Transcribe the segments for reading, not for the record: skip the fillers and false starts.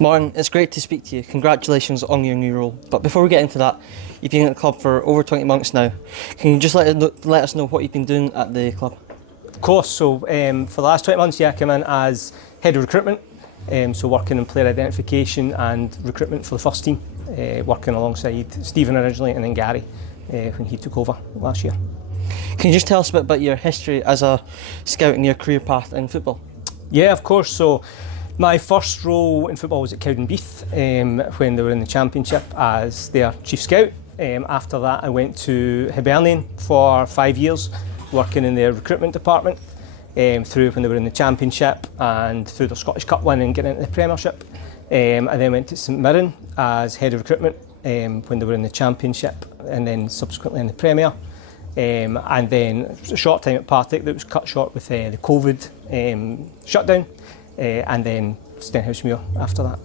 Martin, it's great to speak to you. Congratulations on your new role. But before we get into that, you've been at the club for over 20 months now. Can you just let us know what you've been doing at the club? Of course. So for the last 20 months, I came in as head of recruitment. So working in player identification and recruitment for the first team, working alongside Stephen originally and then Gary when he took over last year. Can you just tell us a bit about your history as a scout and your career path in football? Yeah, of course. So my first role in football was at Cowdenbeath when they were in the Championship as their chief scout. After that, I went to Hibernian for 5 years, working in their recruitment department through when they were in the Championship and through the Scottish Cup win and getting into the Premiership. I then went to St Mirren as head of recruitment when they were in the Championship and then subsequently in the Premier. And then a short time at Parttime that was cut short with the COVID shutdown. And then Stenhousemuir after that.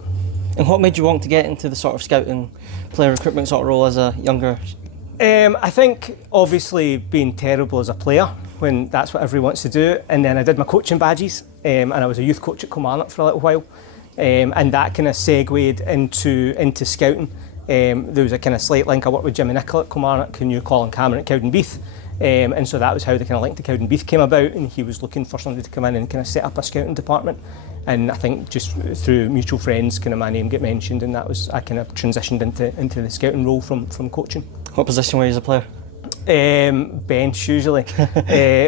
And what made you want to get into the sort of scouting, player recruitment sort of role as a younger? I think obviously being terrible as a player when that's what everyone wants to do. And then I did my coaching badges and I was a youth coach at Kilmarnock for a little while. And that kind of segued into scouting. There was a kind of slight link. I worked with Jimmy Nicholl at Kilmarnock who knew Colin Cameron at Cowdenbeath. And so that was how the kind of link to Cowdenbeath came about, and he was looking for somebody to come in and kind of set up a scouting department. And I think just through mutual friends, kind of my name get mentioned, and that was I kind of transitioned into the scouting role from coaching. What position were you as a player? Bench usually,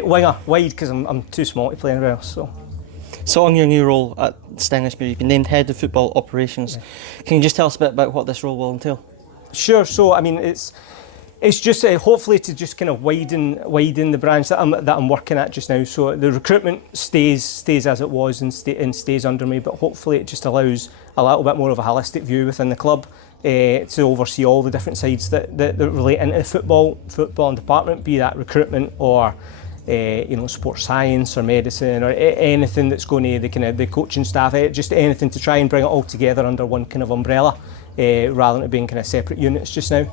winger, wide because I'm too small to play anywhere else. So on your new role at Stenhousemuir, you've been named head of football operations. Yeah. Can you just tell us a bit about what this role will entail? Sure. So I mean it's just hopefully to just kind of widen the branch that I'm working at just now. So the recruitment stays as it was and stays under me, but hopefully it just allows a little bit more of a holistic view within the club to oversee all the different sides that relate into the football department, be that recruitment or sports science or medicine or anything that's going to the coaching staff, just anything to try and bring it all together under one kind of umbrella rather than it being kind of separate units just now.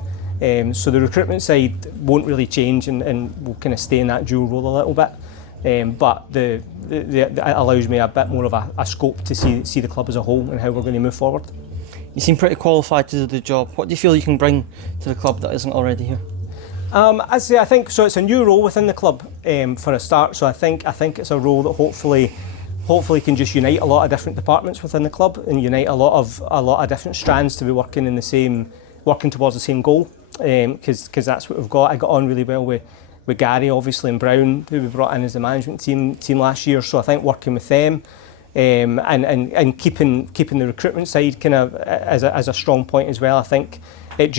So the recruitment side won't really change and will kind of stay in that dual role a little bit, but it allows me a bit more of a scope to see the club as a whole and how we're going to move forward. You seem pretty qualified to do the job. What do you feel you can bring to the club that isn't already here? I think so. It's a new role within the club for a start. So I think it's a role that hopefully can just unite a lot of different departments within the club and unite a lot of different strands to be working towards the same goal. Because that's what we've got. I got on really well with Gary, obviously, and Brown, who we brought in as the management team last year. So I think working with them and keeping the recruitment side kind of as a strong point as well. I think it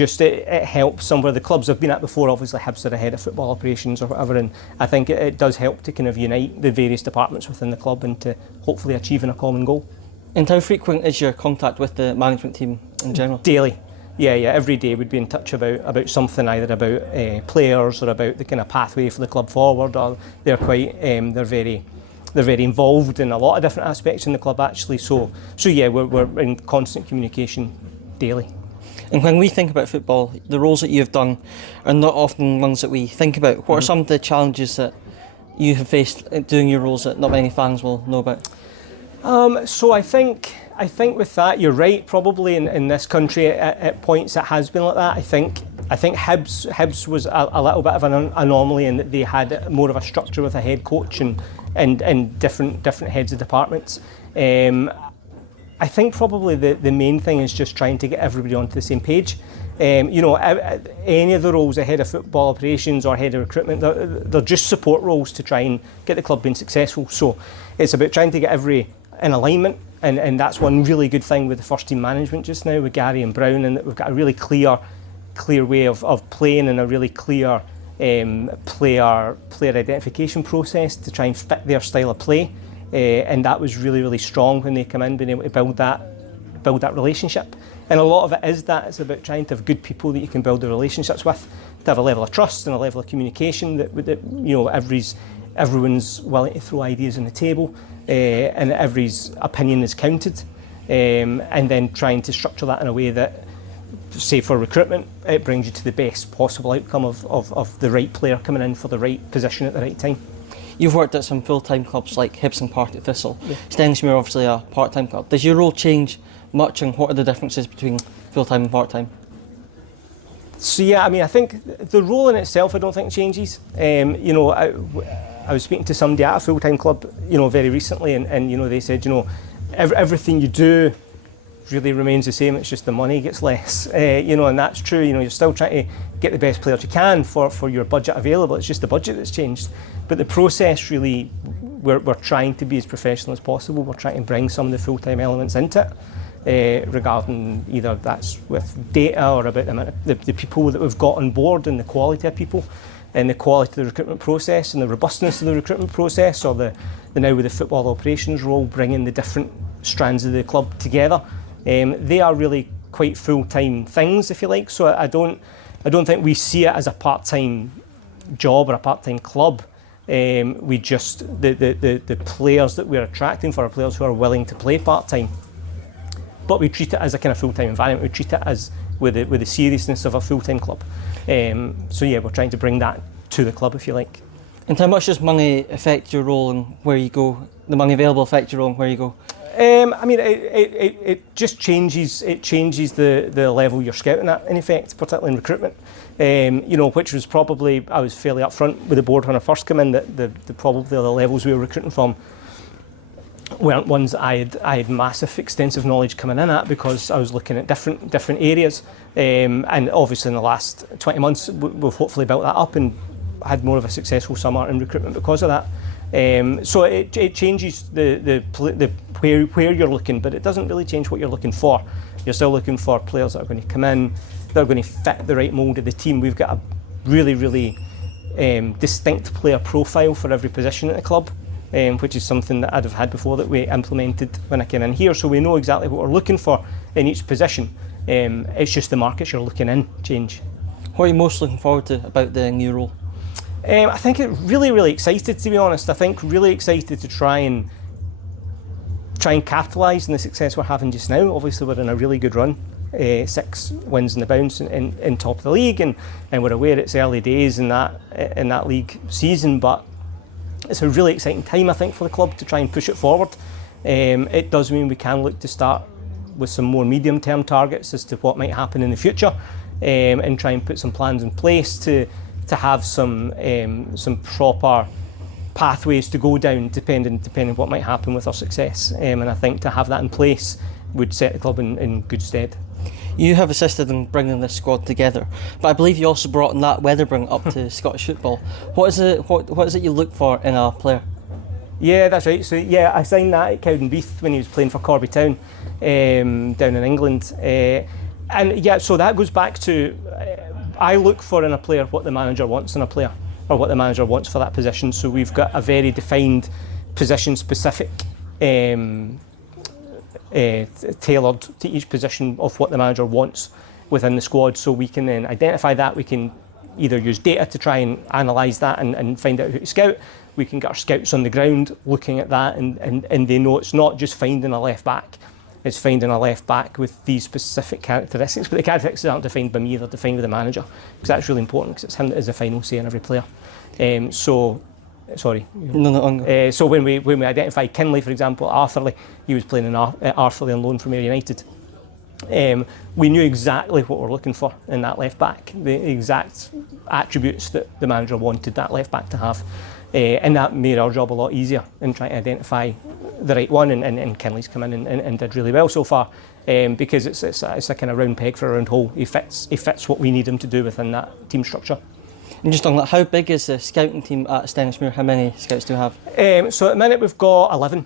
helps some where the clubs I've been at before. Obviously, Hibs are the head of football operations or whatever, and I think it does help to kind of unite the various departments within the club and to hopefully achieving a common goal. And how frequent is your contact with the management team in general? Daily. Yeah, every day we'd be in touch about something, either about players or about the kind of pathway for the club forward. Or they're very involved in a lot of different aspects in the club actually. So yeah, we're in constant communication daily. And when we think about football, the roles that you've done are not often ones that we think about. What are some of the challenges that you have faced doing your roles that not many fans will know about? So I think with that, you're right. Probably in this country, at points it has been like that. I think Hibs was a little bit of an anomaly in that they had more of a structure with a head coach and different heads of departments. I think probably the main thing is just trying to get everybody onto the same page. Any of the roles, a head of football operations or head of recruitment, they're just support roles to try and get the club being successful. So it's about trying to get every in alignment, and that's one really good thing with the first team management just now with Gary and Brown, and that we've got a really clear way of playing and a really clear player identification process to try and fit their style of play, and that was really, really strong when they come in, being able to build that relationship. And a lot of it is that it's about trying to have good people that you can build the relationships with, to have a level of trust and a level of communication that everyone's willing to throw ideas on the table, and everybody's opinion is counted, and then trying to structure that in a way that, say for recruitment, it brings you to the best possible outcome of the right player coming in for the right position at the right time. You've worked at some full-time clubs like Hibs and Partick Thistle. Yeah. Stennismuir obviously a part-time club. Does your role change much, and what are the differences between full-time and part-time? So yeah, I mean, I think the role in itself, I don't think changes. You know, I was speaking to somebody at a full-time club, you know, very recently, and you know, they said, you know, everything you do really remains the same. It's just the money gets less, you know, and that's true. You know, you're still trying to get the best players you can for your budget available. It's just the budget that's changed, but the process really, we're trying to be as professional as possible. We're trying to bring some of the full-time elements into it. Regarding either that's with data or about the people that we've got on board and the quality of people and the quality of the recruitment process and the robustness of the recruitment process, or the now with the football operations role, bringing the different strands of the club together. They are really quite full-time things, if you like. So I don't think we see it as a part-time job or a part-time club. We just the players that we're attracting for are players who are willing to play part-time. But we treat it as a kind of full-time environment. We treat it as with the seriousness of a full-time club. So yeah, we're trying to bring that to the club, if you like. And how much does money affect your role and where you go? The money available affect your role and where you go? I mean, it just changes. It changes the level you're scouting at, in effect, particularly in recruitment. You know, which was probably, I was fairly upfront with the board when I first came in, that probably the levels we were recruiting from weren't ones that I had massive, extensive knowledge coming in at, because I was looking at different areas. And obviously in the last 20 months, we've hopefully built that up and had more of a successful summer in recruitment because of that. So it changes the where you're looking, but it doesn't really change what you're looking for. You're still looking for players that are going to come in, that are going to fit the right mould of the team. We've got a really distinct player profile for every position at the club. Which is something that I'd have had before that we implemented when I came in here. So we know exactly what we're looking for in each position. It's just the markets you're looking in change. What are you most looking forward to about the new role? I think it really excited, to be honest. I think really excited to try and capitalise on the success we're having just now. Obviously we're in a really good run. 6 wins in the bounce in top of the league, and we're aware it's early days in that league season, but it's a really exciting time, I think, for the club to try and push it forward. It does mean we can look to start with some more medium-term targets as to what might happen in the future, and try and put some plans in place to have some proper pathways to go down, depending on what might happen with our success. And I think to have that in place would set the club in good stead. You have assisted in bringing this squad together, but I believe you also brought Nat Weatherburn up to Scottish football. What is it you look for in a player? Yeah, that's right. So yeah, I signed Nat at Cowdenbeath when he was playing for Corby Town down in England, and yeah, so that goes back to I look for in a player what the manager wants in a player, or what the manager wants for that position. So we've got a very defined position-specific. Tailored to each position of what the manager wants within the squad, so we can then identify that. We can either use data to try and analyse that and find out who to scout. We can get our scouts on the ground looking at that, and they know it's not just finding a left back, it's finding a left back with these specific characteristics, but the characteristics aren't defined by me, they're defined by the manager, because that's really important, because it's him that has the final say in every player. So when we identified Kinley, for example, Arthurlie, he was playing at Arthurlie on loan from Ayr United. We knew exactly what we're looking for in that left back, the exact attributes that the manager wanted that left back to have, and that made our job a lot easier in trying to identify the right one. And Kinley's come in and did really well so far, because it's a kind of round peg for a round hole. He fits what we need him to do within that team structure. And just on that, how big is the scouting team at Stennismuir? How many scouts do you have? So at the minute we've got 11,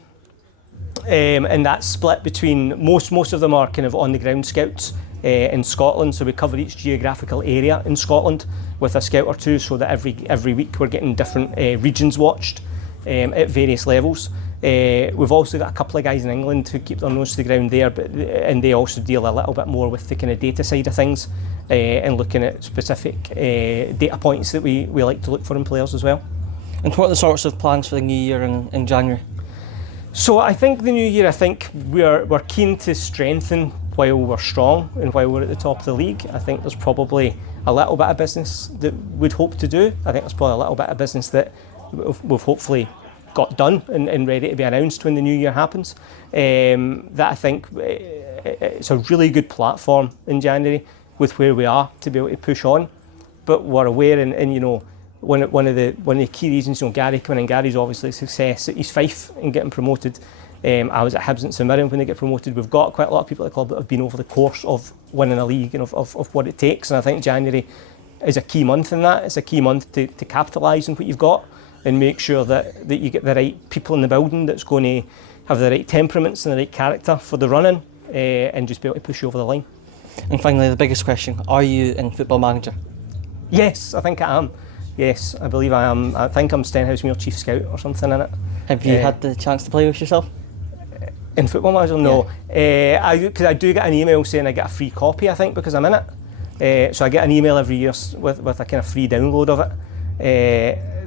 and that's split between most of them are kind of on the ground scouts in Scotland. So we cover each geographical area in Scotland with a scout or two, so that every week we're getting different regions watched at various levels. We've also got a couple of guys in England who keep their nose to the ground there, and they also deal a little bit more with the kind of data side of things, and looking at specific data points that we like to look for in players as well. And what are the sorts of plans for the new year in January? So I think the new year, I think we're keen to strengthen while we're strong and while we're at the top of the league. I think there's probably a little bit of business that we'd hope to do. I think there's probably a little bit of business that we've hopefully got done and ready to be announced when the new year happens. That I think it's a really good platform in January with where we are to be able to push on. But we're aware, and you know, one of the key reasons, you know, Gary coming in, Gary's obviously success at East Fife and getting promoted. I was at Hibs and St Mirren when they get promoted. We've got quite a lot of people at the club that have been over the course of winning a league and of what it takes. And I think January is a key month in that. It's a key month to capitalise on what you've got and make sure that you get the right people in the building that's going to have the right temperaments and the right character for the running, and just be able to push you over the line. And finally, the biggest question, are you in Football Manager? Yes, I think I am. Yes, I believe I am. I think I'm Stenhousemuir Chief Scout or something in it. Have you had the chance to play with yourself? In Football Manager, no. Because I do get an email saying I get a free copy, I think, because I'm in it. So I get an email every year with a kind of free download of it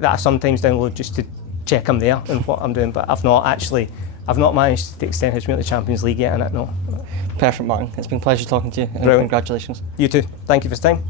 that I sometimes download just to check I'm there and what I'm doing. But I've not managed to take Stenhousemuir to the Champions League yet in it, no. Perfect, Martin. It's been a pleasure talking to you. And Brilliant. Congratulations. You too. Thank you for your time.